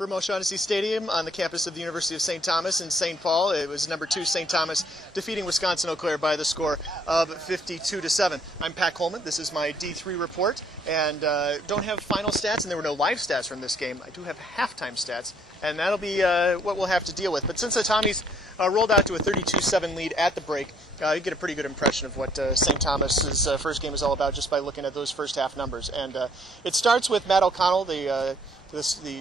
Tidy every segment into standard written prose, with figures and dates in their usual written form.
from O'Shaughnessy Stadium on the campus of the University of St. Thomas in St. Paul. It was number 2 St. Thomas defeating Wisconsin-Eau Claire by the score of 52-7. I'm Pat Coleman. This is my D3 report, and don't have final stats, and there were no live stats from this game. I do have halftime stats, and that'll be what we'll have to deal with. But since the Tommies rolled out to a 32-7 lead at the break, you get a pretty good impression of what St. Thomas's first game is all about just by looking at those first half numbers. And it starts with Matt O'Connell, the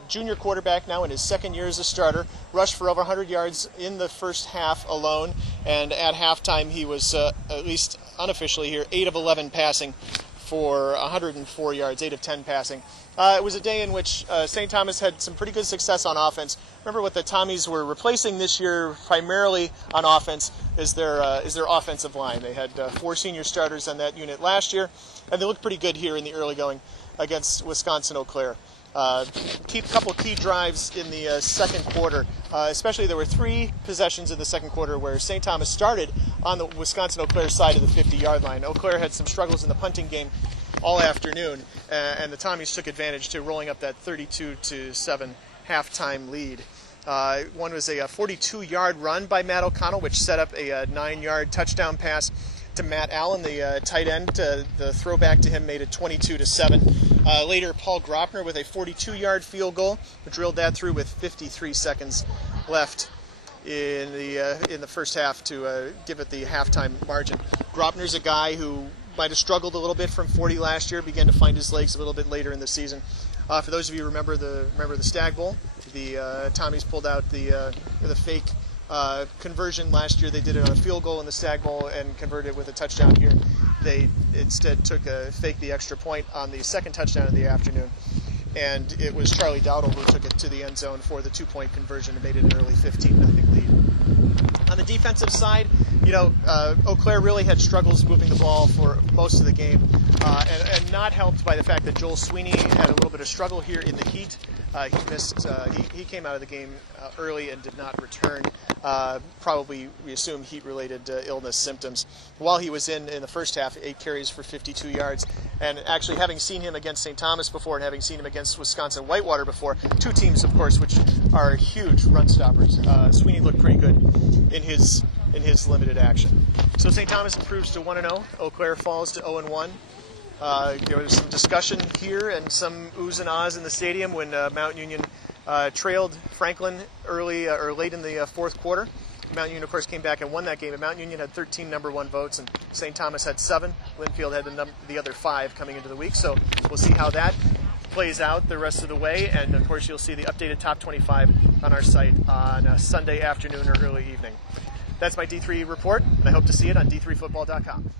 junior quarterback now in his second year as a starter, rushed for over 100 yards in the first half alone, and at halftime he was, at least unofficially here, 8 of 11 passing for 104 yards, 8 of 10 passing. It was a day in which St. Thomas had some pretty good success on offense. Remember what the Tommies were replacing this year primarily on offense is their offensive line. They had 4 senior starters on that unit last year, and they looked pretty good here in the early going against Wisconsin-Eau Claire. Couple key drives in the second quarter. Especially there were 3 possessions in the second quarter where St. Thomas started on the Wisconsin-Eau Claire side of the 50-yard line. Eau Claire had some struggles in the punting game all afternoon, and the Tommies took advantage to rolling up that 32-7 halftime lead. One was a 42-yard run by Matt O'Connell, which set up a 9-yard touchdown pass to Matt Allen, the tight end. The throwback to him made it 22-7. Later, Paul Gropner with a 42-yard field goal, who drilled that through with 53 seconds left in the first half to give it the halftime margin. Gropner's a guy who might have struggled a little bit from 40 last year, began to find his legs a little bit later in the season. For those of you who remember the Stag Bowl, the Tommies pulled out the fake conversion last year. They did it on a field goal in the Stag Bowl and converted it with a touchdown here. They instead faked the extra point on the second touchdown of the afternoon, and it was Charlie Dowdle who took it to the end zone for the 2-point conversion and made it an early 15-0 lead. On the defensive side, Eau Claire really had struggles moving the ball for most of the game, and not helped by the fact that Joel Sweeney had a little bit of struggle here in the heat. He missed. He came out of the game early and did not return. Probably, we assume, heat-related illness symptoms. While he was in the first half, 8 carries for 52 yards. And actually, having seen him against St. Thomas before and having seen him against Wisconsin-Whitewater before, 2 teams, of course, which are huge run stoppers, Sweeney looked pretty good in his limited action. So St. Thomas improves to 1-0. Eau Claire falls to 0-1. There was some discussion here and some oohs and ahs in the stadium when Mount Union trailed Franklin early or late in the fourth quarter. Mount Union, of course, came back and won that game. And Mount Union had 13 number 1 votes, and St. Thomas had 7. Linfield had the other 5 coming into the week. So we'll see how that plays out the rest of the way. And, of course, you'll see the updated top 25 on our site on a Sunday afternoon or early evening. That's my D3 report, and I hope to see it on D3football.com.